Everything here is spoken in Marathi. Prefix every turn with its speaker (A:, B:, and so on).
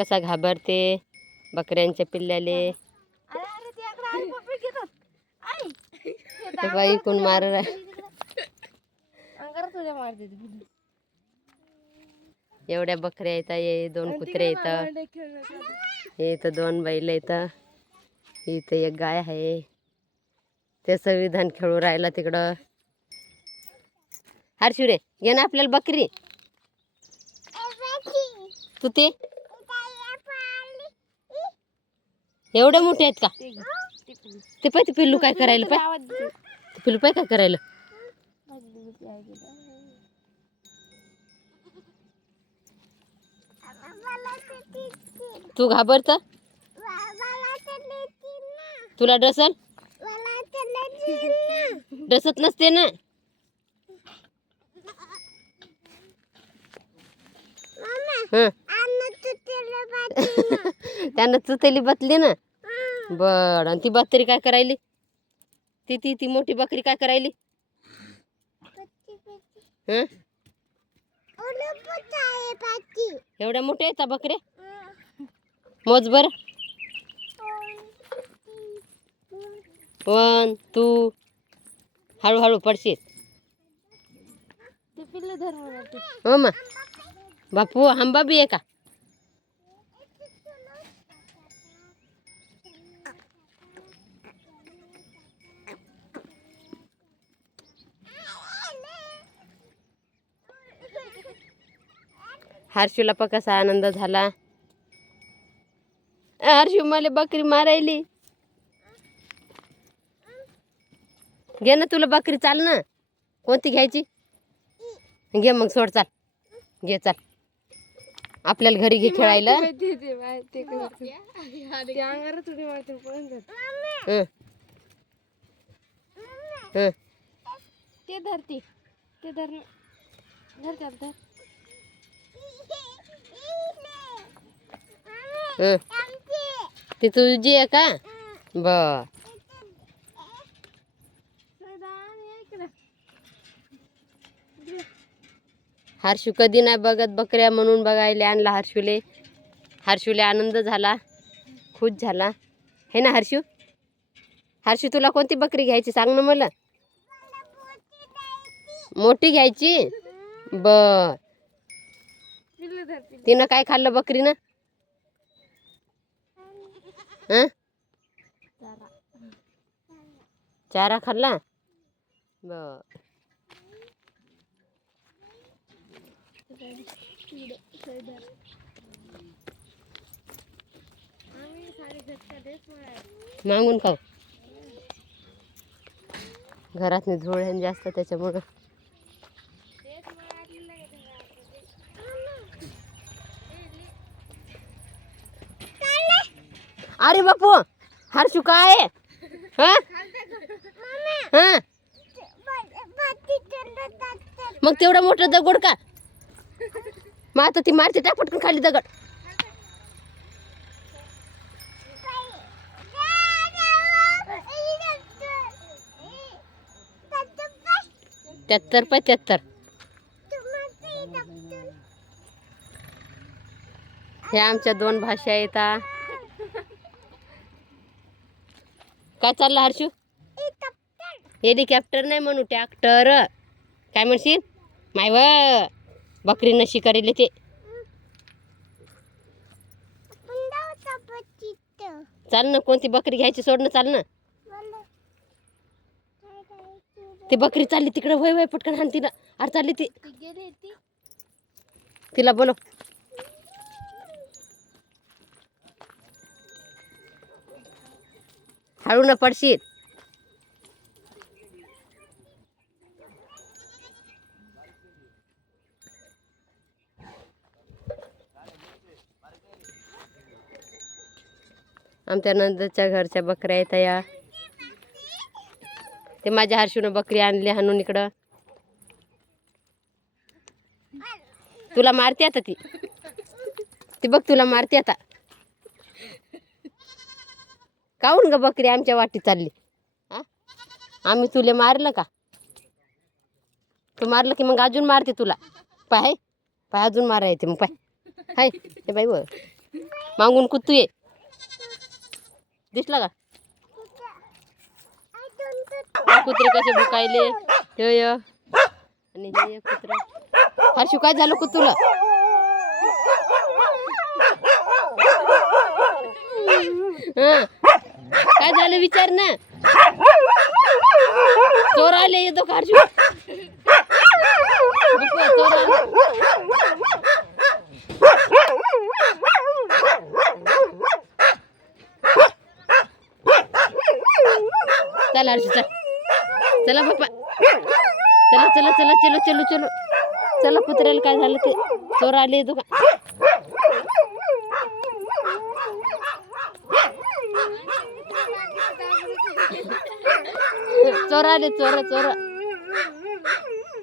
A: कसा घाबरते बकऱ्यांच्या पिल्ल्याले. बाई कोण मार. एवढ्या बकऱ्या येतात ये दोन कुत्रे येतात. हे इथं दोन बैल येतं. इथं एक गाय आहे. ते संविधान खेळू राहिला तिकडं. हरशिवरे घे ना आपल्याला बकरी. तू ते एवढे मोठे आहेत का?
B: ते
A: पाय ते पिल्लू काय करायला पाय. ते पिल्लू पाय काय करायला.
B: तू
A: घाबरत? तुला डसल? डसत नसते ना? हं. त्यानं चुतेली बसली ना. बर आणि ती बकरी काय करायली? ती ती ती मोठी बकरी काय करायली? हं? एवढ्या मोठ्या आहेत बकऱ्या? मोज बर वन तू हळूहळू पडशील. हो मा बापू आंबा बी आहे का? हर्षूला पण कसा आनंद झाला. हर्षू मला बकरी मारायली. घे ना तुला बकरी चाल ना. कोणती घ्यायची? घे मग सोड चाल. घे चाल. आपल्याला घरी घे खेळायला.
B: ते धरते ते धर धर.
A: ती तुझी आहे का? बर. हर्षू कधी नाही बघत बकऱ्या म्हणून बघायला आणला हर्षूले. हर्षूले आनंद झाला. खुश झाला. हे ना हर्षू? हर्षू तुला कोणती बकरी घ्यायची सांग ना मला. मोठी घ्यायची? बर. तिनं काय खाल्लं बकरीनं? हं
B: चारा.
A: खाल्ला बर. मागून खाऊ घरात धूळ जास्त त्याच्यामुळं अरे बापू हर्षू काय? आहे? हा? मग तेवढा मोठा दगड का? मग आता ती मारते त्या पटकन खाली दगड. त्याहत्तर पाय ह्या आमच्या दोन भाषा येतात काय चाललं हर्षू? हेलिकॉप्टर नाही म्हणू ट्रॅक्टर काय म्हणशील? माय व बकरी नशी ते. चाल ना कोणती बकरी घ्यायची सोड ना चाल ना. ती बकरी चालली तिकडे वय वय पटकन हाण तिला. अरे चालली ती.
B: ती
A: तिला बोलो हळू न पडशील. आमच्या नंदच्या घरच्या बकऱ्या आहेत या. ते माझ्या हर्षूनं बकरी आणली हाणून इकडं. तुला मारते आता ती. ती बघ तुला मारते आता. काहून ग बकरी आमच्या वाटी चालली? हा आम्ही तुले मारलं का? तू मारलं की मग अजून मारते तुला. पाय पाय अजून मारा येते मग पाय. हाय ते बाई बघ मागून कुत्तू ये. दिसला का? कुत्रे कसे भुकायले? ह्यो ह्यो. आणि कुत्रा. हर्षू काय झालं कुत्तूला? हां. काय झालं विचार ना. चोर आले येतो का हर्षू बघ, चोर चल चल. चला बाप्पा चला चला चला चलो चलो चलो. चला कुत्र्याला काय झालं ते? चोर आले येतो का चोर आले चोर चोर